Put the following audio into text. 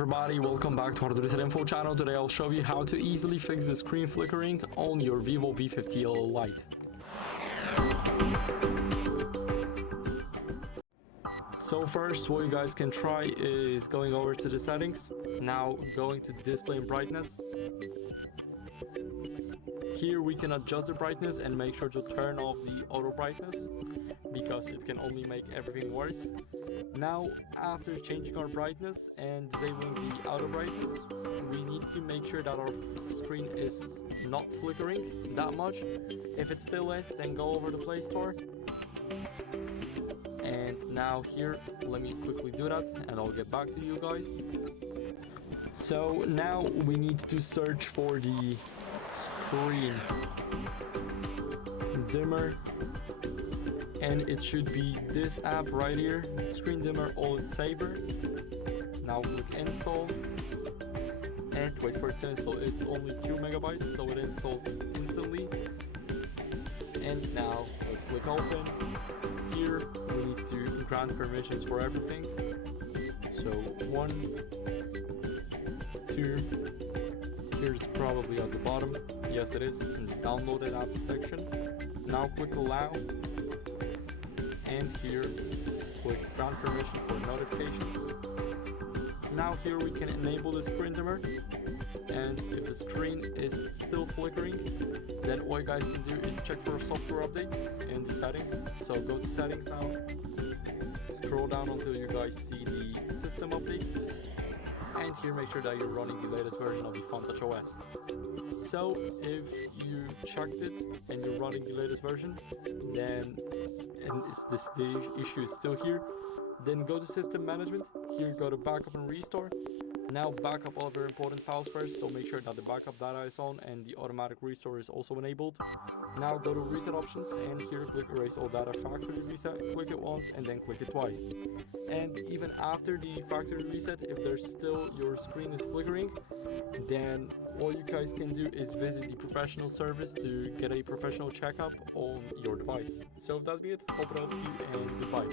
everybody, welcome back to HardReset.Info channel. Today I'll show you how to easily fix the screen flickering on your VIVO V50 Lite. So first, what you guys can try is going over to the settings. Now going to display and brightness. Here we can adjust the brightness and make sure to turn off the auto brightness because it can only make everything worse. Now, after changing our brightness and disabling the auto brightness, we need to make sure that our screen is not flickering that much. If it still is, then go over to Play Store. And now here, let me quickly do that and I'll get back to you guys. So now we need to search for the screen dimmer, and it should be this app right here, Screen Dimmer OLED Saver. Now click install and wait for it to install. It's only 2 megabytes, so it installs instantly. And now let's click open. Here we need to grant permissions for everything. So 1, 2, here's probably at the bottom. Yes, it is, in the downloaded app section. Now click allow, and here click grant permission for notifications. Now here we can enable the screen dimmer, and if the screen is still flickering, then what you guys can do is check for software updates in the settings. So go to settings now, scroll down until you guys see the system update, and here make sure that you're running the latest version of the FunTouch OS. So if you checked it and you're running the latest version, then the issue is still here, then go to system management. Here go to backup and restore. Now backup all of your important files first, so make sure that the backup data is on and the automatic restore is also enabled. Now go to reset options, and here click erase all data factory reset. Click it once and then click it twice. And even after the factory reset, if there's still your screen is flickering, then all you guys can do is visit the professional service to get a professional checkup on your device. So that'll be it. Hope it helps you, and goodbye.